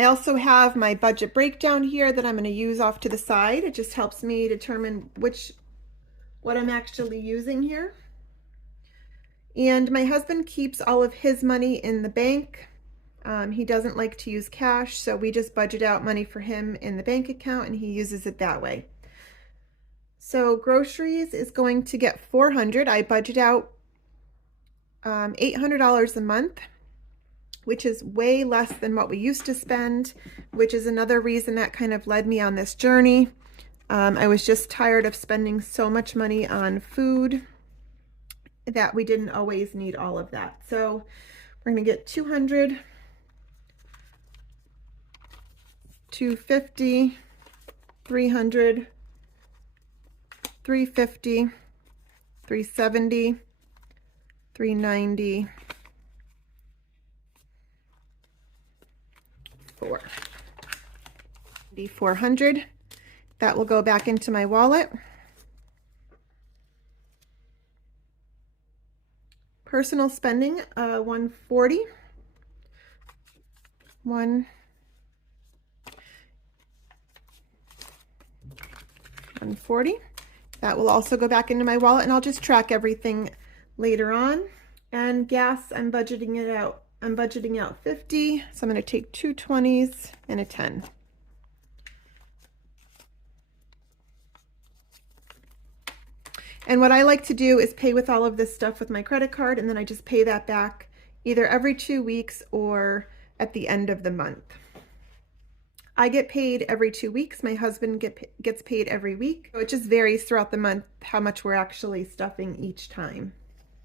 I also have my budget breakdown here that I'm going to use off to the side. It just helps me determine what I'm actually using here. And my husband keeps all of his money in the bank. He doesn't like to use cash, so we just budget out money for him in the bank account and he uses it that way. So groceries is going to get $400. I budget out $800 a month, which is way less than what we used to spend, which is another reason that kind of led me on this journey. I was just tired of spending so much money on food that we didn't always need all of that. So we're going to get 200, 250, 300, 350, 370, 390, 400. That will go back into my wallet. Personal spending, 140. 140. That will also go back into my wallet, and I'll just track everything later on. And gas, I'm budgeting out 50, so I'm going to take 2 20s and a 10. And what I like to do is pay with all of this stuff with my credit card, and then I just pay that back either every 2 weeks or at the end of the month. I get paid every 2 weeks. My husband gets paid every week. So it just varies throughout the month how much we're actually stuffing each time.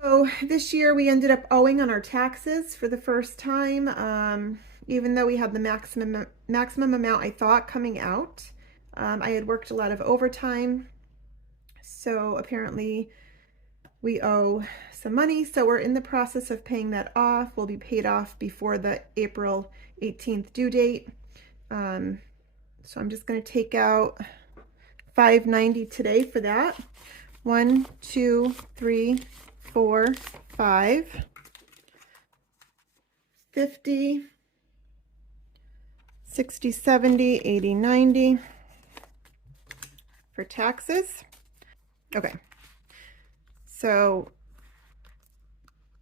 So this year we ended up owing on our taxes for the first time, even though we had the maximum amount I thought coming out. I had worked a lot of overtime, so apparently we owe some money. So we're in the process of paying that off. We'll be paid off before the April 18th due date. So I'm just going to take out $590 today for that. 1, 2, 3, 4, 5, 50, 60, 70, 80, 90 for taxes. Okay, so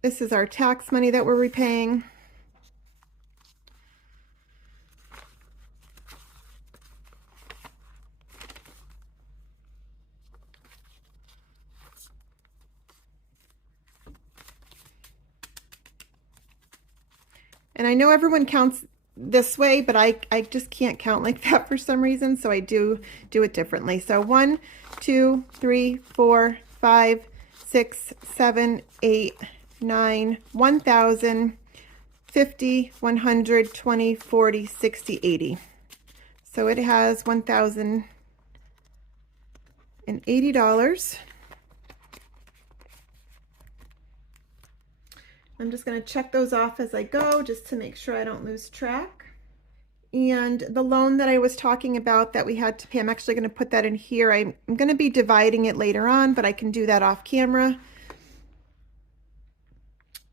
this is our tax money that we're repaying. And I know everyone counts this way, but I just can't count like that for some reason, so I do it differently. So 1, 2, 3, 4, 5, 6, 7, 8, 9, 1,000, 50, 100, 20, 40, 60, 80. So it has $1,080. I'm just going to check those off as I go just to make sure I don't lose track. And the loan that I was talking about that we had to pay, I'm actually going to put that in here. I'm going to be dividing it later on, but I can do that off camera.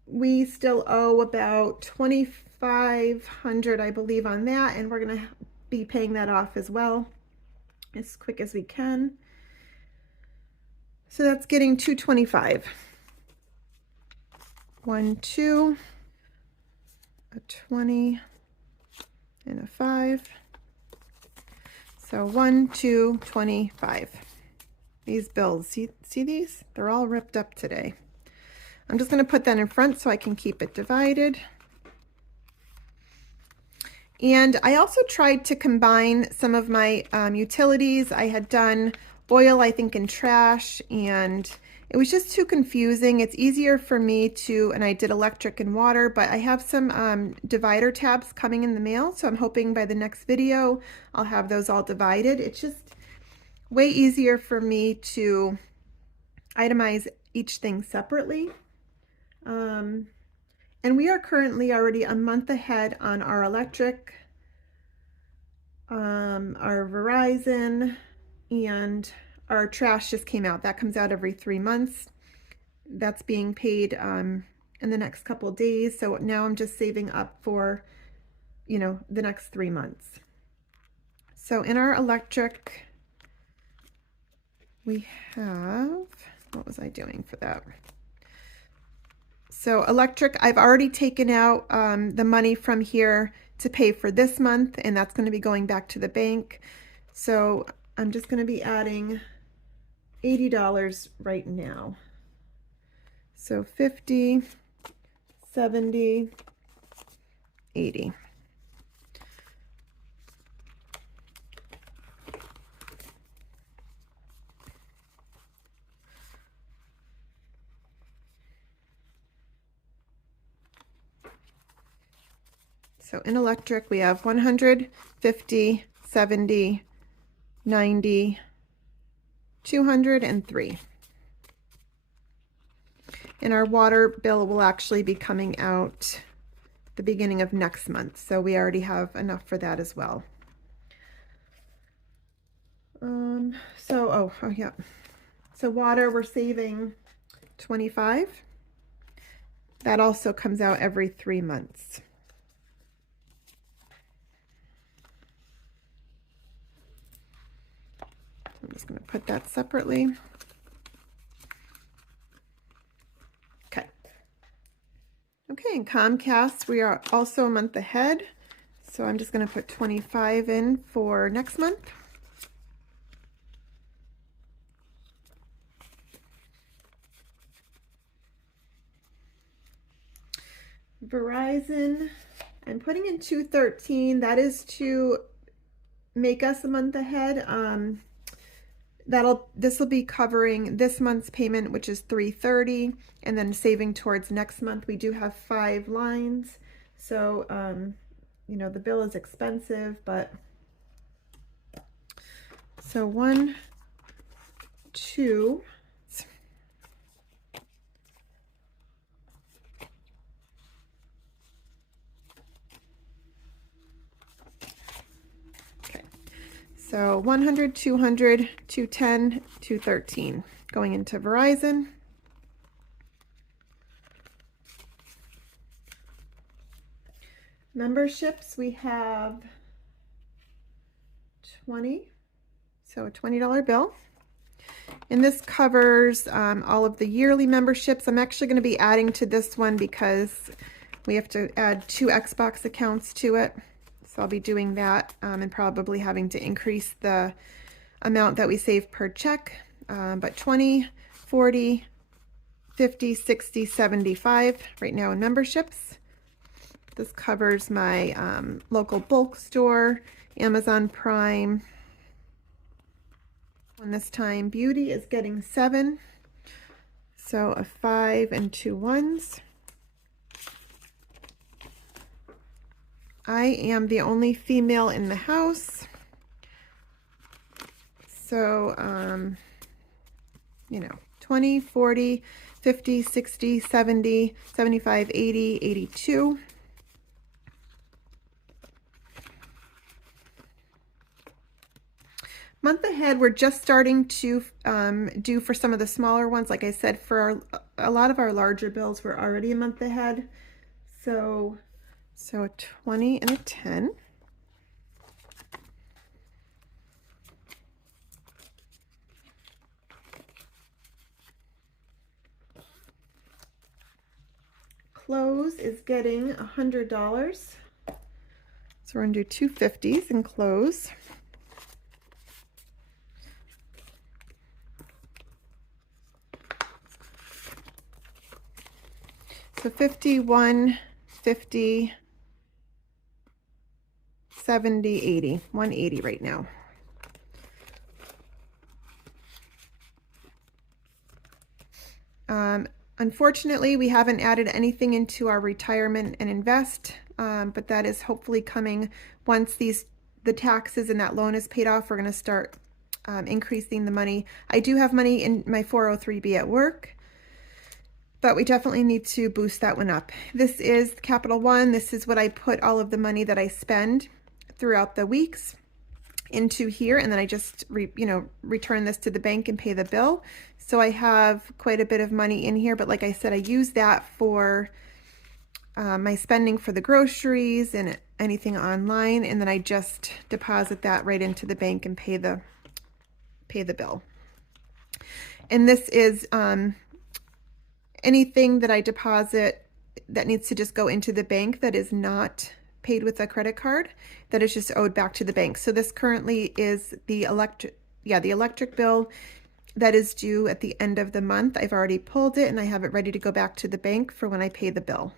We still owe about $2,500, I believe, on that, and we're going to be paying that off as well as quick as we can. So that's getting $225. 1, 2, a 20, and a 5. So 1, 2, 25. These bills, see these? They're all ripped up today. I'm just going to put that in front so I can keep it divided. And I also tried to combine some of my utilities. I had done oil, I think, and trash, and it was just too confusing. It's easier for me to, and I did electric and water, but I have some divider tabs coming in the mail, so I'm hoping by the next video I'll have those all divided. It's just way easier for me to itemize each thing separately. And we are currently already a month ahead on our electric, our Verizon, and our trash just came out. That comes out every 3 months. That's being paid in the next couple of days. So now I'm just saving up for, you know, the next 3 months. So in our electric, we have, what was I doing for that? So electric, I've already taken out the money from here to pay for this month, and that's going to be going back to the bank. So I'm just going to be adding $80 right now. So 50, 70, 80. So in electric, we have 100, 50, 70, 90, 200, and 3. And our water bill will actually be coming out the beginning of next month. So we already have enough for that as well. Oh yeah. So water, we're saving 25. That also comes out every 3 months. I'm just going to put that separately. Okay. Okay, in Comcast, we are also a month ahead. So I'm just going to put 25 in for next month. Verizon, I'm putting in 213. That is to make us a month ahead. This will be covering this month's payment, which is $330, and then saving towards next month. We do have 5 lines, so you know, the bill is expensive, but so 1, 2. So 100, 200, 210, 213 going into Verizon. Memberships, we have 20, so a $20 bill. And this covers all of the yearly memberships. I'm actually going to be adding to this one because we have to add 2 Xbox accounts to it. So I'll be doing that and probably having to increase the amount that we save per check. But 20, 40, 50, 60, 75 right now in memberships. This covers my local bulk store, Amazon Prime. And this time beauty is getting 7. So a 5 and 2 ones. I am the only female in the house. So, you know, 20, 40, 50, 60, 70, 75, 80, 82. Month ahead, we're just starting to do for some of the smaller ones. Like I said, for a lot of our larger bills, we're already a month ahead. So a 20 and a 10. Clothes is getting $100. So we're going to do 2 50s in clothes. So 51, 50, 70, 80, 180 right now. Unfortunately, we haven't added anything into our retirement and invest, but that is hopefully coming once the taxes and that loan is paid off. We're going to start increasing the money. I do have money in my 403B at work, but we definitely need to boost that one up. This is Capital One. This is what I put all of the money that I spend throughout the weeks into here, and then I just return this to the bank and pay the bill. So I have quite a bit of money in here, but like I said, I use that for my spending for the groceries and anything online, and then I just deposit that right into the bank and pay the bill. And this is anything that I deposit that needs to just go into the bank that is not paid with a credit card, that is just owed back to the bank. So this currently is the electric bill that is due at the end of the month. I've already pulled it and I have it ready to go back to the bank for when I pay the bill.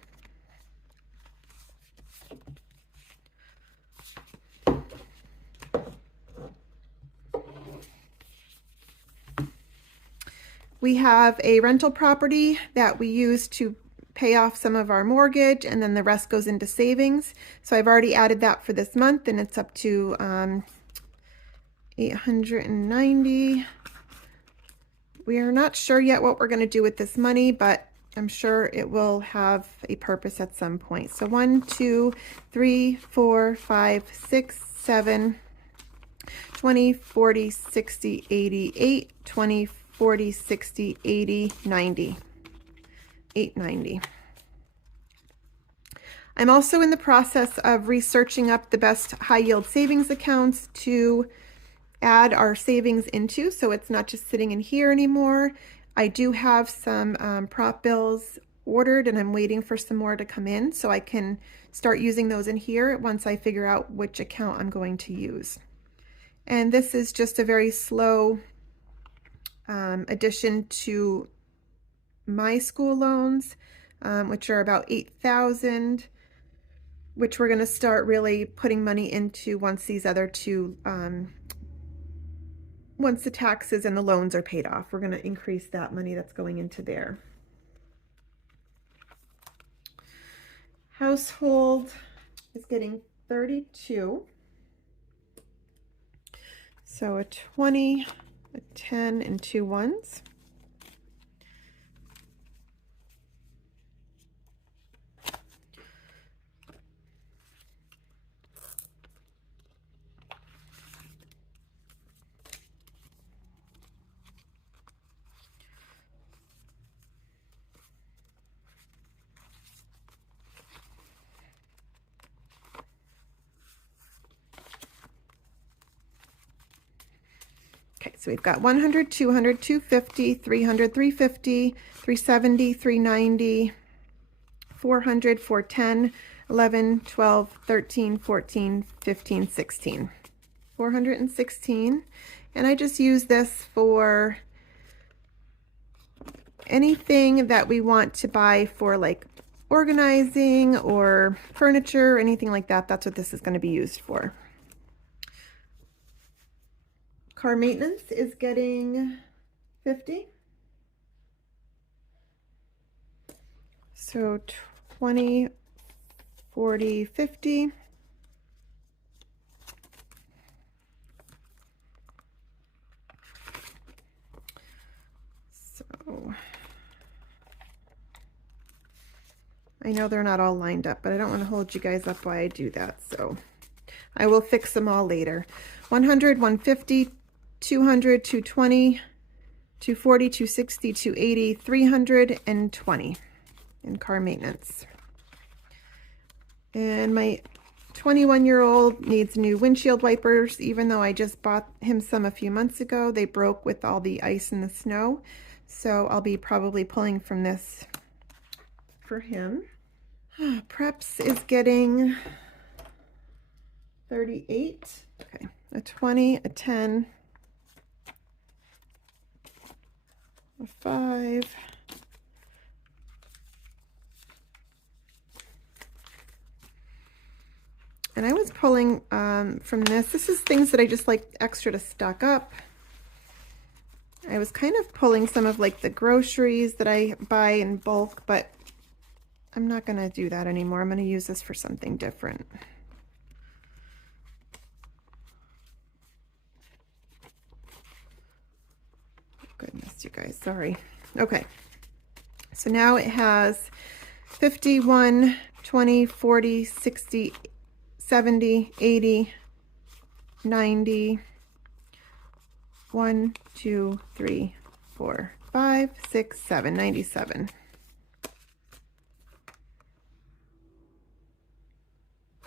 We have a rental property that we use to pay off some of our mortgage, and then the rest goes into savings. So I've already added that for this month, and it's up to $890. We are not sure yet what we're going to do with this money, but I'm sure it will have a purpose at some point. So 1, 2, 3, 4, 5, 6, 7, 20, 40, 60, 80, 8, 20, 40, 60, 80, 90, 890. I'm also in the process of researching up the best high yield savings accounts to add our savings into, so it's not just sitting in here anymore. I do have some prop bills ordered, and I'm waiting for some more to come in so I can start using those in here once I figure out which account I'm going to use. And this is just a very slow addition to my school loans, which are about $8,000, which we're going to start really putting money into once these other two, once the taxes and the loans are paid off. We're going to increase that money that's going into there. Household is getting 32. So a 20, a 10, and 2 ones. Okay, so we've got 100, 200, 250, 300, 350, 370, 390, 400, 410, 11, 12, 13, 14, 15, 16. 416. And I just use this for anything that we want to buy for like organizing or furniture or anything like that. That's what this is going to be used for. Car maintenance is getting 50. So 20, 40, 50. So I know they're not all lined up, but I don't want to hold you guys up while I do that. So I will fix them all later. 100, 150, 200, 220, 240, 260, 280, 320 in car maintenance. And my 21-year-old needs new windshield wipers, even though I just bought him some a few months ago. They broke with all the ice and the snow. So I'll be probably pulling from this for him. Preps is getting 38. Okay, a 20, a 10, a 5, and I was pulling from this. This is things that I just like extra to stock up. I was kind of pulling some of like the groceries that I buy in bulk, but I'm not going to do that anymore. I'm going to use this for something different. Goodness, you guys, sorry. Okay, so now it has 51, 20, 40, 60, 70, 80, 90, 1, 2, 3, 4, 5, 6, 7, 97.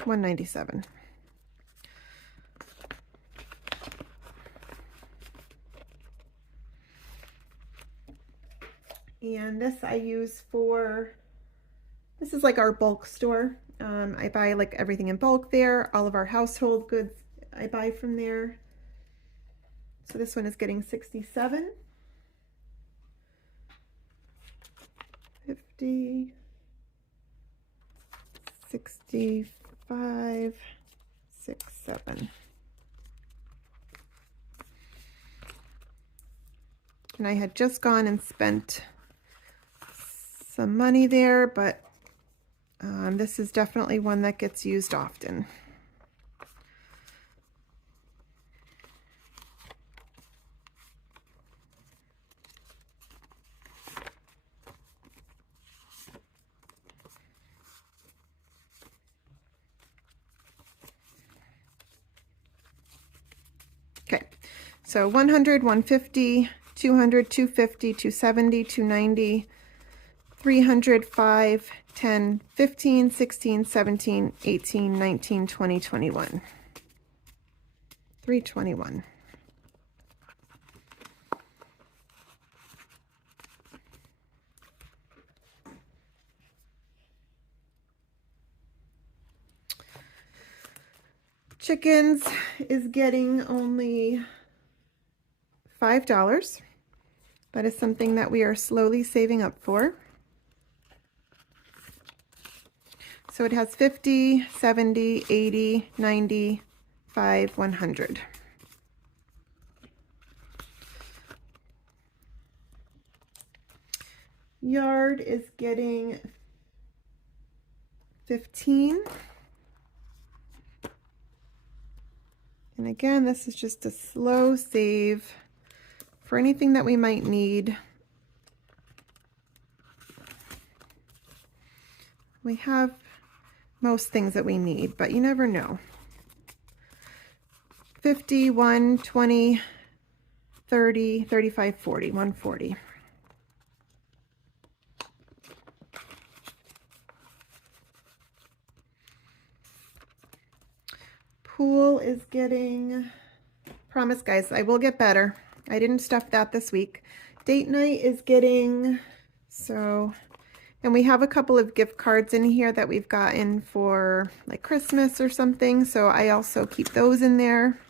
$197. And this I use for, this is like our bulk store. I buy like everything in bulk there. All of our household goods I buy from there. So this one is getting 67. 50, 65, 6, 7. And I had just gone and spent some money there, but this is definitely one that gets used often. Okay, so 100, 150, 200, 250, 270, 290, 300, 5, 10, 15, 16, 17, 18, 19, 20, 21. 321. Chickens is getting only $5. That is something that we are slowly saving up for. So it has 50, 70, 80, 90, 5, 100. Yard is getting 15. And again, this is just a slow save for anything that we might need. We have most things that we need, but you never know. 50, 1, 20, 30, 35, 40, 140. Pool is getting, promise guys, I will get better. I didn't stuff that this week. Date night is getting, so, and we have a couple of gift cards in here that we've gotten for like Christmas or something, so I also keep those in there.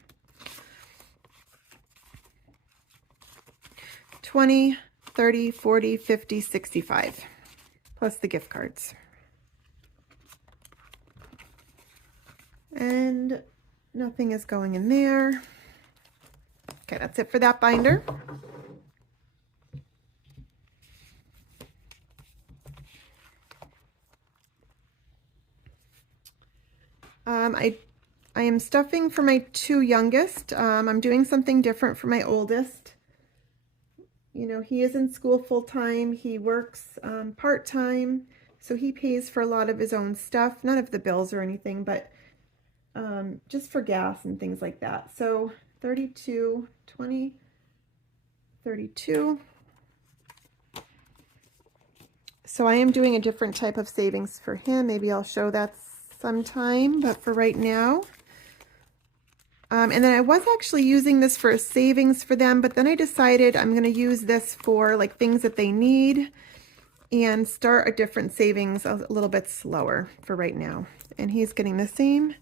20, 30, 40, 50, 65, plus the gift cards. And nothing is going in there. Okay, that's it for that binder. I am stuffing for my two youngest. I'm doing something different for my oldest. You know, he is in school full-time. He works part-time, so he pays for a lot of his own stuff. None of the bills or anything, but just for gas and things like that. So 32, 20, 32. So I am doing a different type of savings for him. Maybe I'll show that sometime, but for right now. And then I was actually using this for a savings for them, but then I decided I'm going to use this for like things that they need and start a different savings a little bit slower for right now. And he's getting the same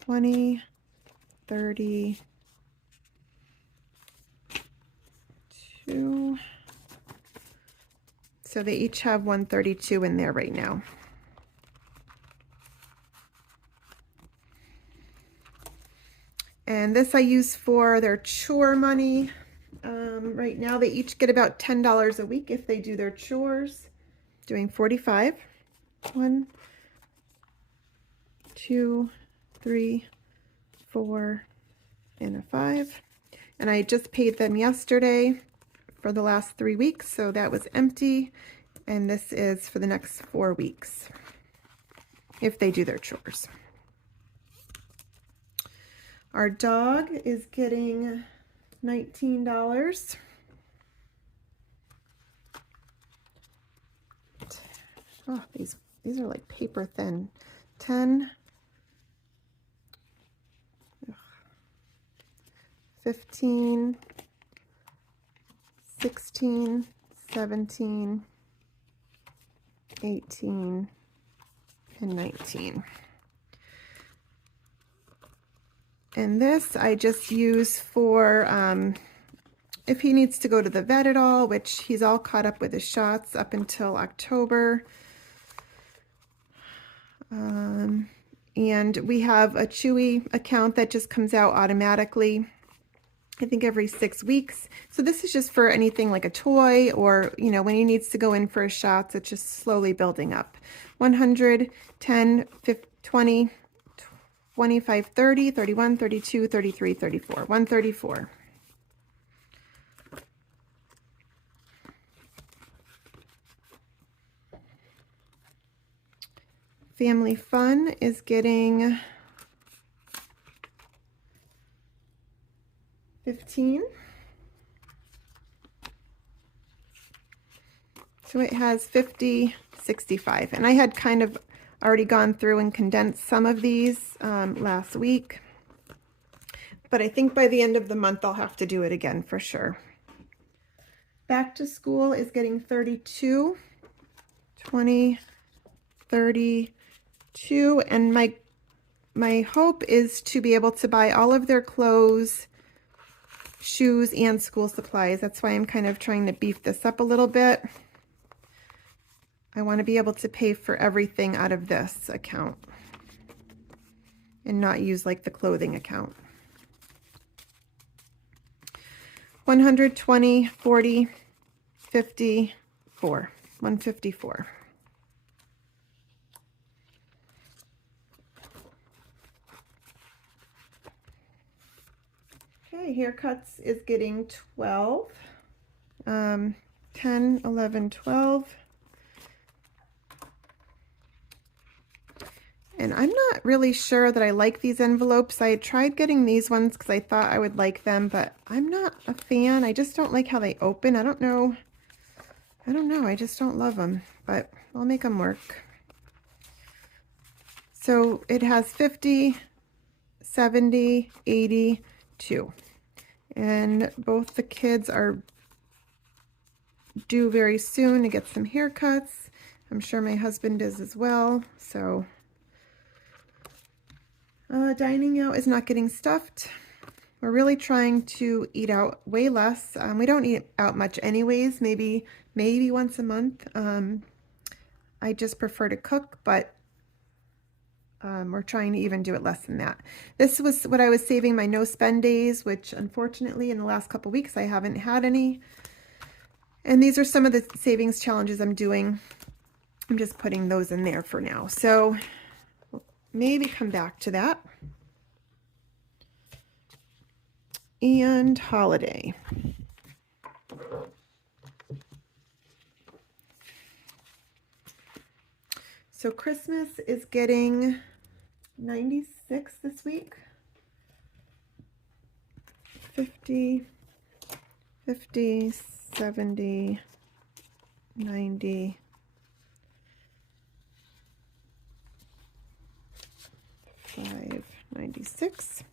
20, 30, 2. So they each have 132 in there right now. And this I use for their chore money. Right now they each get about $10 a week if they do their chores. Doing 45. 1, 2, 3, 4, and a 5. And I just paid them yesterday for the last 3 weeks, so that was empty. And this is for the next 4 weeks if they do their chores. Our dog is getting $19. Oh, these are like paper thin. 10, 15, 16, 17, 18, and 19. And this I just use for if he needs to go to the vet at all, which he's all caught up with his shots up until October. And we have a Chewy account that just comes out automatically, I think every 6 weeks. So this is just for anything like a toy, or, you know, when he needs to go in for his shots, it's just slowly building up. 100, 10, 50, 20, 25, 30, 31, 32, 33, 34, 134. Family Fun is getting 15. So it has 50, 65. And I had kind of already gone through and condensed some of these last week. But I think by the end of the month, I'll have to do it again for sure. Back to School is getting 32, 20, 30, and my hope is to be able to buy all of their clothes, shoes, and school supplies. That's why I'm kind of trying to beef this up a little bit. I want to be able to pay for everything out of this account and not use like the clothing account. 120, 40, 54, 154. Okay, haircuts is getting 12, 10, 11, 12. And I'm not really sure that I like these envelopes. I tried getting these ones because I thought I would like them, but I'm not a fan. I just don't like how they open. I don't know. I just don't love them, but I'll make them work. So it has 50, 70, 82. And both the kids are due very soon to get some haircuts. I'm sure my husband is as well. So dining out is not getting stuffed. We're really trying to eat out way less. We don't eat out much anyways, maybe once a month. I just prefer to cook, but we're trying to even do it less than that. This was what I was saving my no spend days, which unfortunately in the last couple weeks I haven't had any. And these are some of the savings challenges I'm doing. I'm just putting those in there for now. So we'll maybe come back to that. And holiday. So Christmas is getting 96 this week. 50, 50, 70, 90, 5, 96.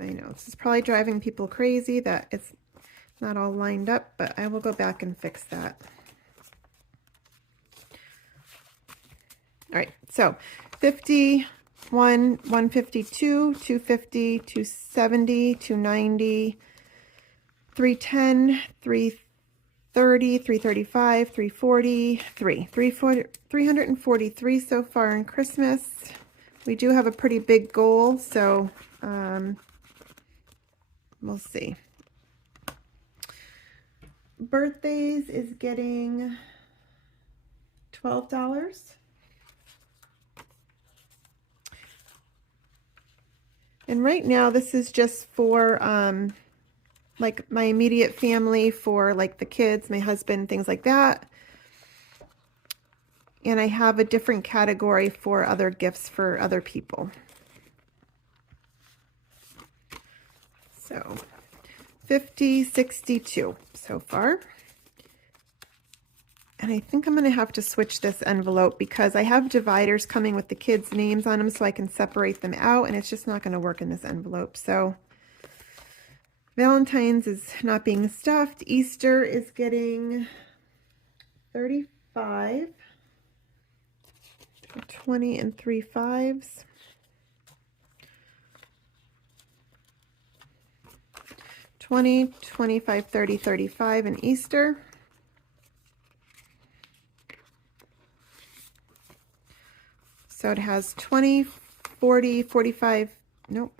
I know this is probably driving people crazy that it's not all lined up, but I will go back and fix that. All right, so 51, 152, 250, 270, 290, 310, 330, 335, 340, 343 so far in Christmas. We do have a pretty big goal, so we'll see. Birthdays is getting $12. And right now this is just for like my immediate family, for like the kids, my husband, things like that. And I have a different category for other gifts for other people. So 50, 62 so far. And I think I'm going to have to switch this envelope because I have dividers coming with the kids' names on them so I can separate them out, and it's just not going to work in this envelope. So Valentine's is not being stuffed. Easter is getting 35, 20 and 3 5s. 20, 25, 30, 35 in Easter. So it has 20, 40, 45, nope.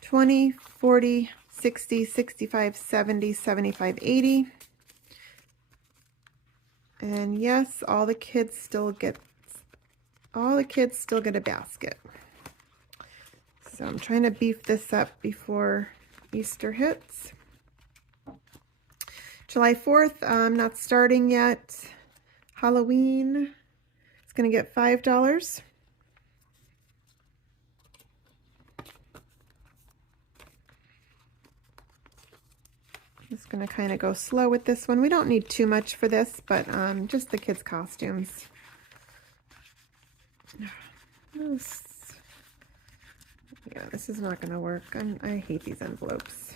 20, 40, 60, 65, 70, 75, 80. And yes, all the kids still get a basket. So I'm trying to beef this up before Easter hits. July 4th, I'm not starting yet. Halloween, it's going to get $5. Just going to kind of go slow with this one. We don't need too much for this, but just the kids' costumes. Yeah, this is not going to work. I hate these envelopes.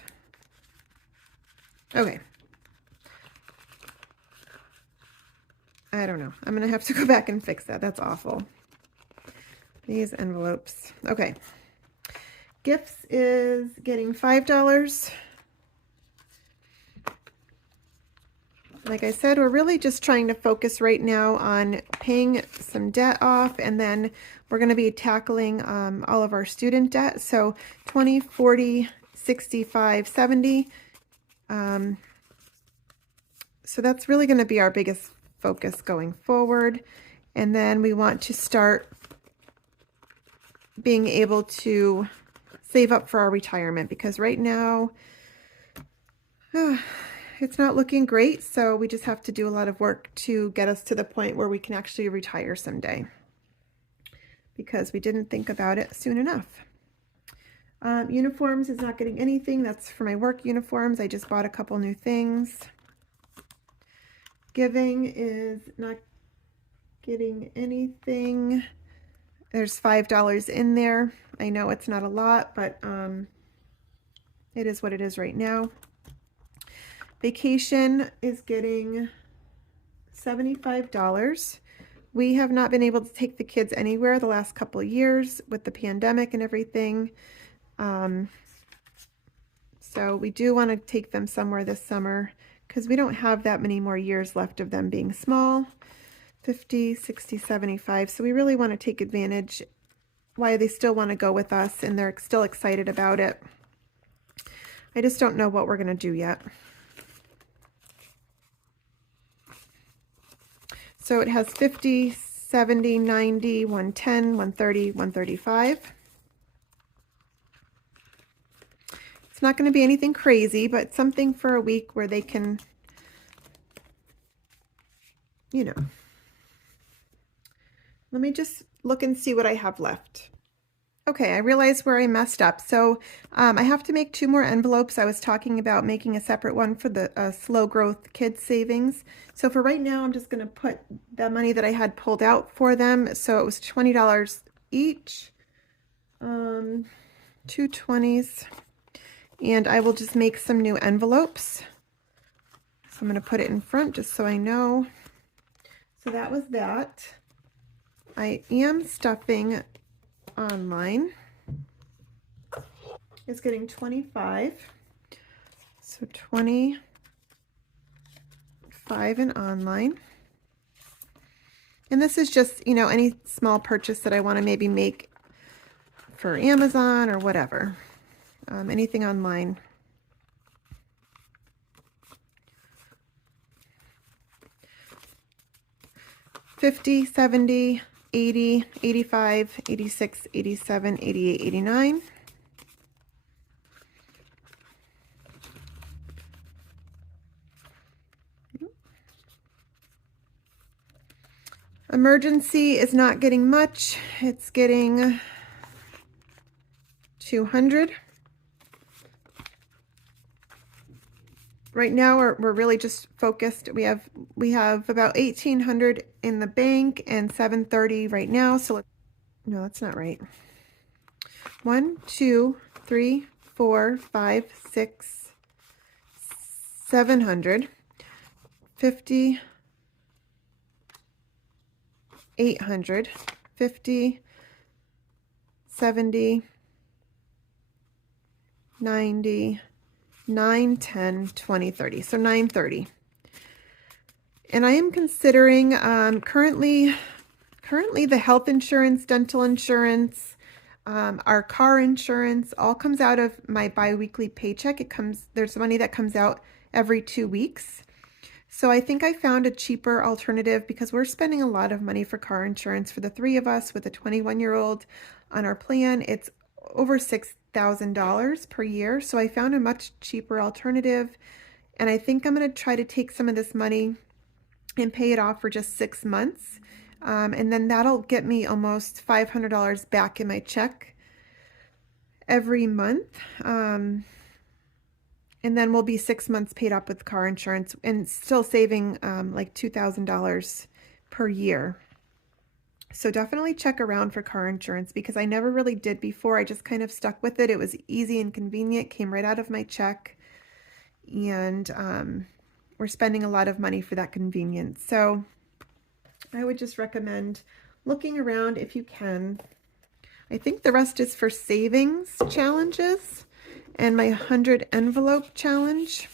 Okay. I don't know. I'm going to have to go back and fix that. That's awful. These envelopes. Okay. Gifts is getting $5. Like I said, we're really just trying to focus right now on paying some debt off, and then we're going to be tackling all of our student debt. So 20, 40, 65, 70. So that's really going to be our biggest focus going forward. And then we want to start being able to save up for our retirement, because right now it's not looking great. So we just have to do a lot of work to get us to the point where we can actually retire someday, because we didn't think about it soon enough. Uniforms is not getting anything. That's for my work uniforms. I just bought a couple new things. Giving is not getting anything. There's $5 in there. I know it's not a lot, but it is what it is right now. Vacation is getting $75. We have not been able to take the kids anywhere the last couple of years with the pandemic and everything. So we do want to take them somewhere this summer, because we don't have that many more years left of them being small. 50, 60, 75. So we really want to take advantage while they still want to go with us and they're still excited about it. I just don't know what we're going to do yet. So it has 50, 70, 90, 110, 130, 135. It's not going to be anything crazy, but something for a week where they can, you know. Let me just look and see what I have left. Okay, I realized where I messed up. So I have to make 2 more envelopes. I was talking about making a separate one for the slow growth kids savings. So for right now, I'm just going to put the money that I had pulled out for them. So it was $20 each, 2 20s, and I will just make some new envelopes. So I'm going to put it in front just so I know. So that was that. I am stuffing online. It's getting 25. So 25 in online. And this is just, you know, any small purchase that I want to maybe make for Amazon or whatever. Anything online. $50, $70, $80, $85, $86, $87, $88, $89. Emergency is not getting much. It's getting 200. right now we're really just focused. We have about 1,800 in the bank and 730 right now. So no, that's not right. 1, 2, 3, 4, 5, 6, 700, 50, 800, 50, 70, 90, 9, 10, 20, 30. So 930. And I am considering currently the health insurance, dental insurance, our car insurance all comes out of my biweekly paycheck. There's money that comes out every 2 weeks. So I think I found a cheaper alternative because we're spending a lot of money for car insurance for the 3 of us with a 21-year-old on our plan. It's over $6,000 per year. So I found a much cheaper alternative. And I think I'm going to try to take some of this money and pay it off for just 6 months. And then that'll get me almost $500 back in my check every month. And then we'll be 6 months paid up with car insurance and still saving like $2,000 per year. So definitely check around for car insurance because I never really did before. I just kind of stuck with it. It was easy and convenient, came right out of my check. And we're spending a lot of money for that convenience. So I would just recommend looking around if you can. I think the rest is for savings challenges and my 100 envelope challenge.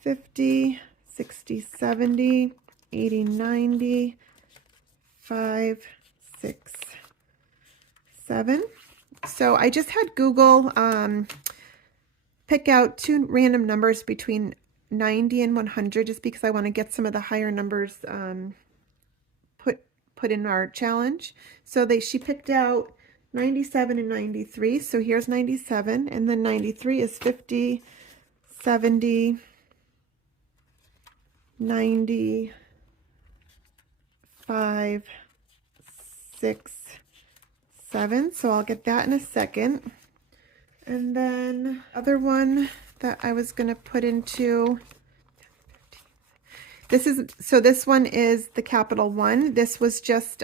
50, 60, 70, 80, 90, 5, 6, 7. So I just had Google pick out 2 random numbers between 90 and 100 just because I want to get some of the higher numbers put in our challenge. So she picked out 97 and 93. So here's 97, and then 93 is 50, 70, 90, 5, 6, 7. So I'll get that in a second. And then other one that I was going to put into, this one is the Capital One. This was just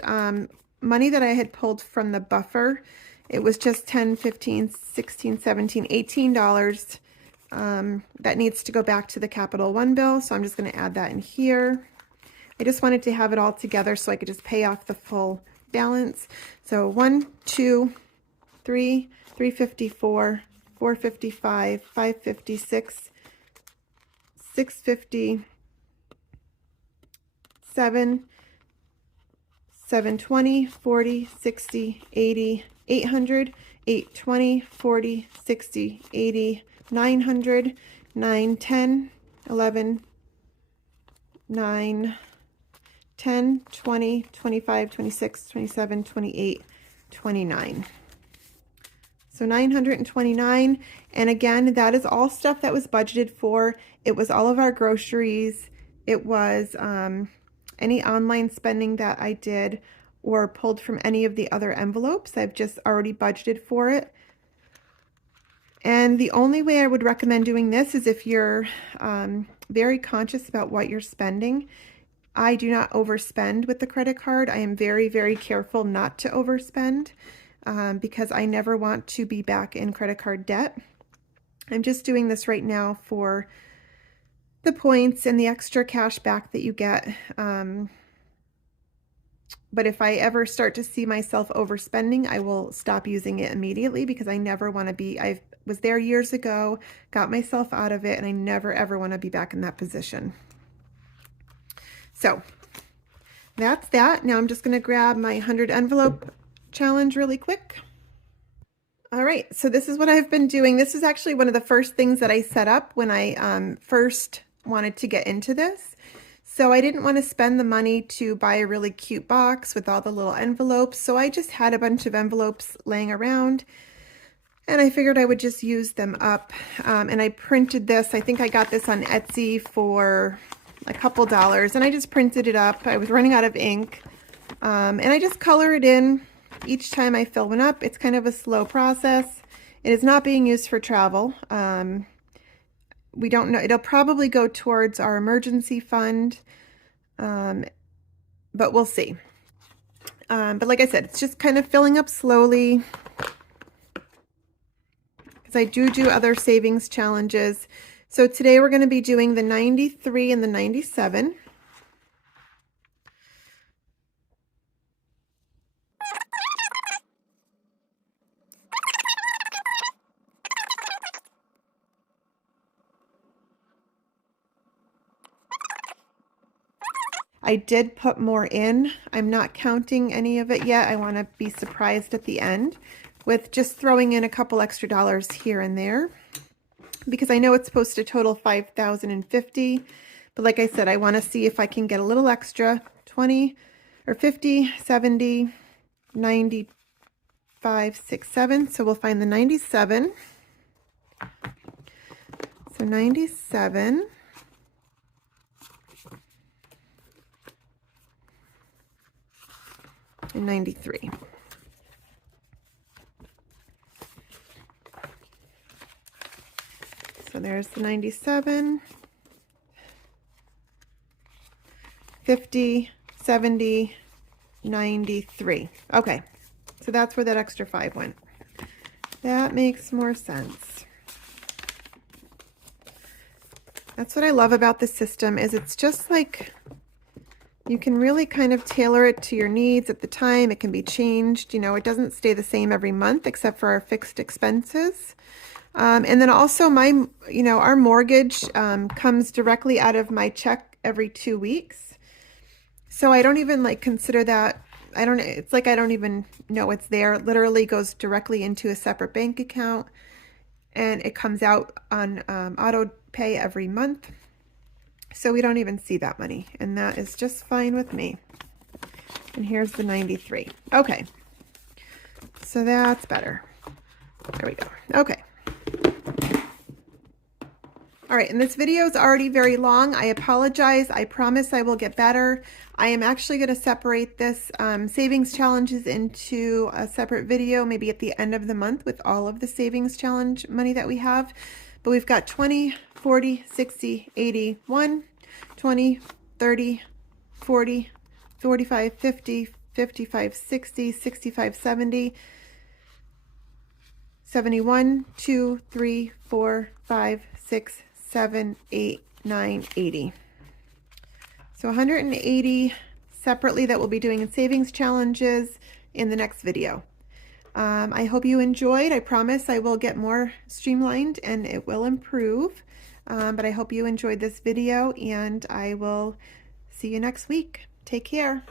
money that I had pulled from the buffer. It was just $10, $15, $16, $17, $18 that needs to go back to the Capital One bill. So I'm just going to add that in here. I just wanted to have it all together so I could just pay off the full balance. So 1, 2, 3, 354, 455, 556, 650, 7, 720, 40, 60, 80, 800, 820, 40, 60, 80, 900, 9, 10, 11, 9, 10, 20, 25, 26, 27, 28, 29. So 929, and again, that is all stuff that was budgeted for. It was all of our groceries. It was any online spending that I did or pulled from any of the other envelopes. I've just already budgeted for it. And the only way I would recommend doing this is if you're very conscious about what you're spending. I do not overspend with the credit card. I am very, very careful not to overspend. Because I never want to be back in credit card debt. I'm just doing this right now for the points and the extra cash back that you get. But if I ever start to see myself overspending, I will stop using it immediately because I never want to be, I was there years ago, got myself out of it, and I never ever want to be back in that position. So that's that. Now I'm just going to grab my 100 envelope challenge really quick. All right, so this is what I've been doing. This is actually one of the first things that I set up when I first wanted to get into this. So I didn't want to spend the money to buy a really cute box with all the little envelopes. So I just had a bunch of envelopes laying around and I figured I would just use them up. And I printed this. I think I got this on Etsy for a couple dollars and I just printed it up. I was running out of ink and I just color it in each time I fill one up. It's kind of a slow process. It is not being used for travel. we don't know. It'll probably go towards our emergency fund, but we'll see. But like I said, it's just kind of filling up slowly because I do other savings challenges. So today we're going to be doing the 93 and the 97. I did put more in. I'm not counting any of it yet. I want to be surprised at the end with just throwing in a couple extra dollars here and there, because I know it's supposed to total 5,050. But like I said, I want to see if I can get a little extra, 20 or 50, 70, 95, 6, 7. So we'll find the 97. So 97. And 93. So there's the 97, 50, 70, 93. Okay, so that's where that extra 5 went. That makes more sense. That's what I love about the system, is it's just like you can really kind of tailor it to your needs at the time. It can be changed. You know, it doesn't stay the same every month except for our fixed expenses. And then also our mortgage comes directly out of my check every 2 weeks. So I don't even like consider that. It's like I don't even know it's there. It literally goes directly into a separate bank account, and it comes out on auto pay every month. So we don't even see that money, and that is just fine with me. And here's the 93. Okay, so that's better. There we go. Okay. All right, and this video is already very long. I apologize. I promise I will get better. I am actually going to separate this savings challenges into a separate video, maybe at the end of the month, with all of the savings challenge money that we have. But we've got 20, 40, 60, 80, 1, 20, 30, 40, 45, 50, 55, 60, 65, 70, 71, 2, 3, 4, 5, 6, 7, 8, 9, 80. So 180 separately that we'll be doing in savings challenges in the next video. I hope you enjoyed. I promise I will get more streamlined and it will improve. But I hope you enjoyed this video, and I will see you next week. Take care.